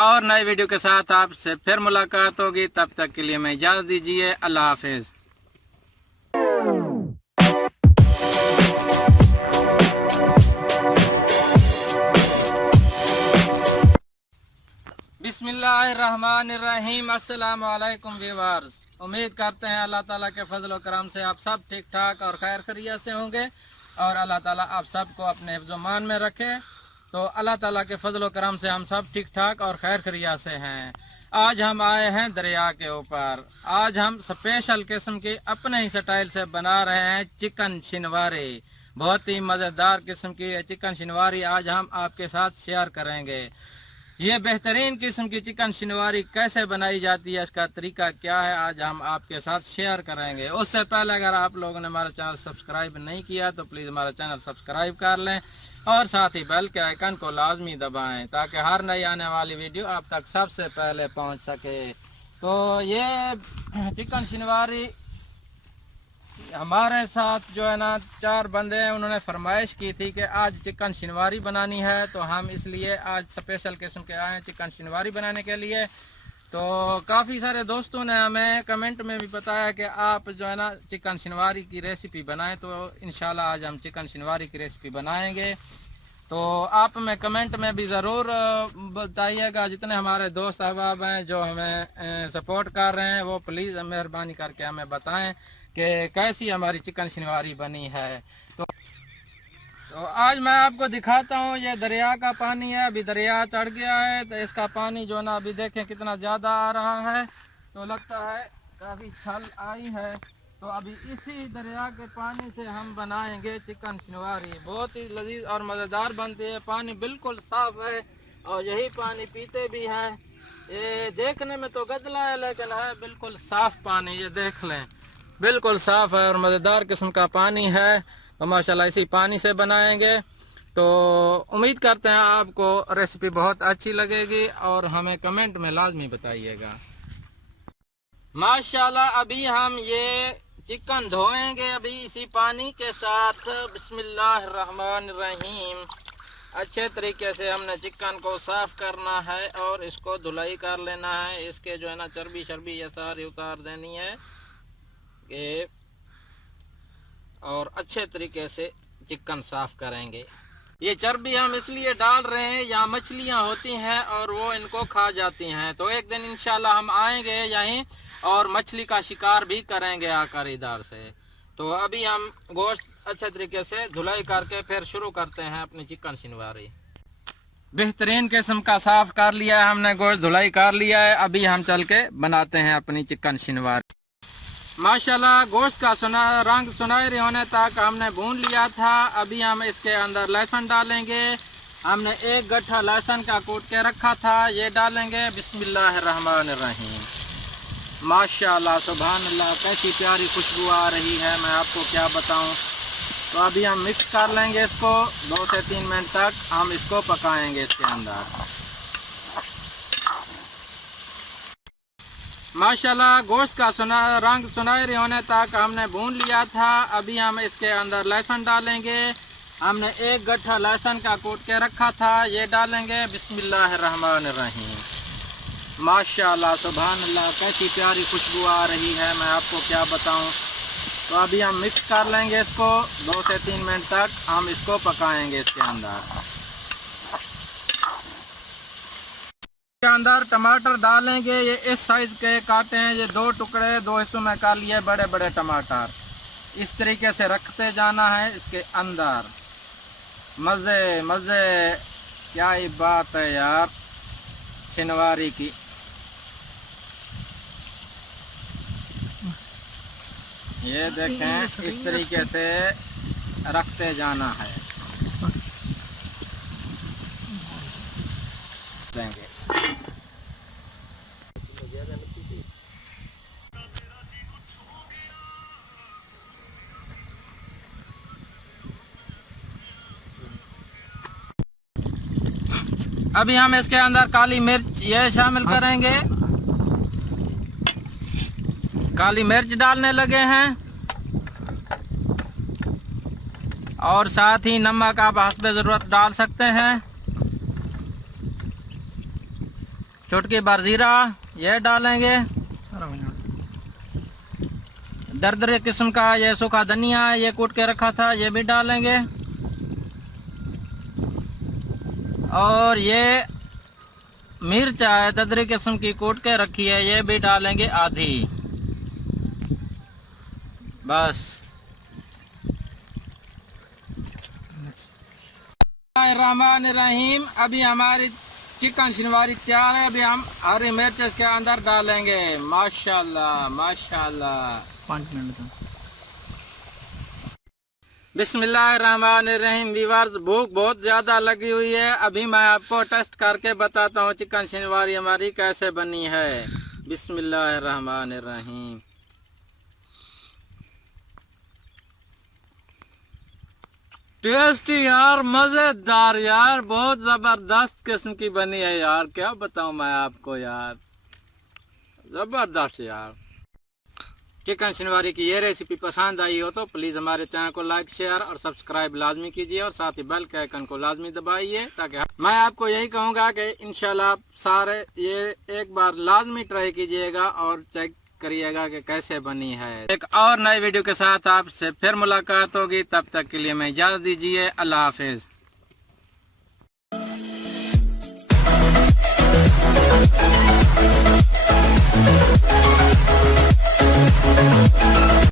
और नए वीडियो के साथ आपसे फिर मुलाकात होगी। तब तक के लिए मैं इजाज़त दीजिए। अल्लाह हाफिज़। बिस्मिल्लाहिर्रहमानिर्रहीम। अस्सलाम वालेकुम व्यूअर्स। उम्मीद करते हैं अल्लाह ताला के फजल व करम से आप सब ठीक ठाक और खैर खैरियत से होंगे और अल्लाह ताला आप सबको अपने हिफ्ज़-ओ-मान में रखे। तो अल्लाह ताला के फजल व करम से हम सब ठीक ठाक और खैर खैरियत से हैं। आज हम आए हैं दरिया के ऊपर। आज हम स्पेशल किस्म की अपने ही स्टाइल से बना रहे हैं चिकन शिनवारी। बहुत ही मज़ेदार किस्म की चिकन शिनवारी आज हम आपके साथ शेयर करेंगे। ये बेहतरीन किस्म की चिकन शिनवारी कैसे बनाई जाती है, इसका तरीका क्या है, आज हम आपके साथ शेयर करेंगे। उससे पहले अगर आप लोगों ने हमारा चैनल सब्सक्राइब नहीं किया तो प्लीज़ हमारा चैनल सब्सक्राइब कर लें और साथ ही बेल के आइकन को लाजमी दबाएं ताकि हर नई आने वाली वीडियो आप तक सबसे पहले पहुंच सके। तो ये चिकन शिनवारी हमारे साथ जो है ना 4 बंदे हैं, उन्होंने फरमाइश की थी कि आज चिकन शिनवारी बनानी है, तो हम इसलिए आज स्पेशल किस्म के आए हैं चिकन शिनवारी बनाने के लिए। तो काफ़ी सारे दोस्तों ने हमें कमेंट में भी बताया कि आप जो है ना चिकन शिनवारी की रेसिपी बनाएं, तो इंशाल्लाह आज हम चिकन शिनवारी की रेसिपी बनाएंगे। तो आप हमें कमेंट में भी ज़रूर बताइएगा। जितने हमारे दोस्त अहबाब हैं जो हमें सपोर्ट कर रहे हैं वो प्लीज़ मेहरबानी करके हमें बताएं कि कैसी हमारी चिकन शिनवारी बनी है। तो आज मैं आपको दिखाता हूँ, ये दरिया का पानी है। अभी दरिया चढ़ गया है तो इसका पानी जो ना अभी देखें कितना ज़्यादा आ रहा है, तो लगता है काफ़ी छल आई है। तो अभी इसी दरिया के पानी से हम बनाएंगे चिकन शिनवारी। बहुत ही लजीज और मज़ेदार बनती है। पानी बिल्कुल साफ़ है और यही पानी पीते भी हैं। ये देखने में तो गंदा है लेकिन है बिल्कुल साफ़ पानी। ये देख लें बिल्कुल साफ़ है और मज़ेदार किस्म का पानी है। तो माशाल्लाह इसी पानी से बनाएंगे। तो उम्मीद करते हैं आपको रेसिपी बहुत अच्छी लगेगी और हमें कमेंट में लाजमी बताइएगा। माशाल्लाह अभी हम ये चिकन धोएंगे अभी इसी पानी के साथ। बिस्मिल्लाहिर्रहमानिर्रहीम। अच्छे तरीके से हमने चिकन को साफ़ करना है और इसको धुलाई कर लेना है। इसके जो है ना चर्बी शर्बी ये सारी उतार देनी है और अच्छे तरीके से चिकन साफ़ करेंगे। ये चर्बी हम इसलिए डाल रहे हैं, यहाँ मछलियाँ होती हैं और वो इनको खा जाती हैं। तो एक दिन इंशाल्लाह हम आएंगे यहीं और मछली का शिकार भी करेंगे आकर इधर से। तो अभी हम गोश्त अच्छे तरीके से धुलाई करके फिर शुरू करते हैं अपनी चिकन शिनवारी। बेहतरीन किस्म का साफ़ कर लिया है हमने, गोश्त धुलाई कर लिया है। अभी हम चल के बनाते हैं अपनी चिकन शिनवारी। माशाल्लाह गोश्त का रंग सुनहरी होने तक हमने भून लिया था। अभी हम इसके अंदर लहसुन डालेंगे। हमने 1 गट्ठा लहसुन का कूट के रखा था, ये डालेंगे। बिस्मिल्लाहिर्रहमानिर्रहीम। माशाल्लाह सुभान अल्लाह, कैसी प्यारी खुशबू आ रही है, मैं आपको क्या बताऊं। तो अभी हम मिक्स कर लेंगे इसको। 2 से 3 मिनट तक हम इसको पकाएंगे इसके अंदर। माशाल्लाह गोश्त का रंग सुनहरी होने तक हमने भून लिया था। अभी हम इसके अंदर लहसुन डालेंगे। हमने 1 गट्ठा लहसुन का कूट के रखा था, ये डालेंगे। बिस्मिल्लाहिर्रहमानिर्रहीम। माशाल्लाह सुभान अल्लाह, कैसी प्यारी खुशबू आ रही है, मैं आपको क्या बताऊं। तो अभी हम मिक्स कर लेंगे इसको। 2 से 3 मिनट तक हम इसको पकाएंगे इसके अंदर। के अंदर टमाटर डालेंगे। ये इस साइज के काटे हैं, ये 2 टुकड़े 2 हिस्सों में कर लिए बड़े बड़े टमाटर। इस तरीके से रखते जाना है इसके अंदर। मज़े मज़े, क्या ही बात है यार शिनवारी की। ये देखें इस तरीके से रखते जाना है। देंगे अभी हम इसके अंदर काली मिर्च ये शामिल करेंगे। काली मिर्च डालने लगे हैं और साथ ही नमक आप हस्बे ज़रूरत डाल सकते हैं। चुटकी भर जीरा ये डालेंगे। दरदरे किस्म का ये सूखा धनिया ये कूट के रखा था ये भी डालेंगे। और ये मिर्च है दरदरे किस्म की कूट के रखी है ये भी डालेंगे आधी। बस रहमान रहीम। अभी हमारी चिकन शनिवारी तैयार है। अभी हम हरी मिर्च इसके अंदर डालेंगे। माशाल्लाह माशाल्लाह। 5 मिनट बिस्मिल्लाहिर्रहमानिर्रहीम। व्यूअर्स भूख बहुत ज़्यादा लगी हुई है। अभी मैं आपको टेस्ट करके बताता हूँ चिकन शनिवारी हमारी कैसे बनी है। बिस्मिल्लाहिर्रहमानिर्रहीम। टेस्टी यार, मज़ेदार यार, बहुत ज़बरदस्त किस्म की बनी है यार। क्या बताऊँ मैं आपको यार, ज़बरदस्त यार। चिकन शनिवारी की ये रेसिपी पसंद आई हो तो प्लीज़ हमारे चैनल को लाइक शेयर और सब्सक्राइब लाजमी कीजिए और साथ ही बेल के आइकन को लाजमी दबाइए ताकि मैं आपको यही कहूँगा कि इंशाल्लाह आप सारे ये एक बार लाजमी ट्राई कीजिएगा और चेक करिएगा कि कैसे बनी है। एक और नई वीडियो के साथ आपसे फिर मुलाकात होगी। तब तक के लिए मैं इजाज़त दीजिए। अल्लाह हाफिज़।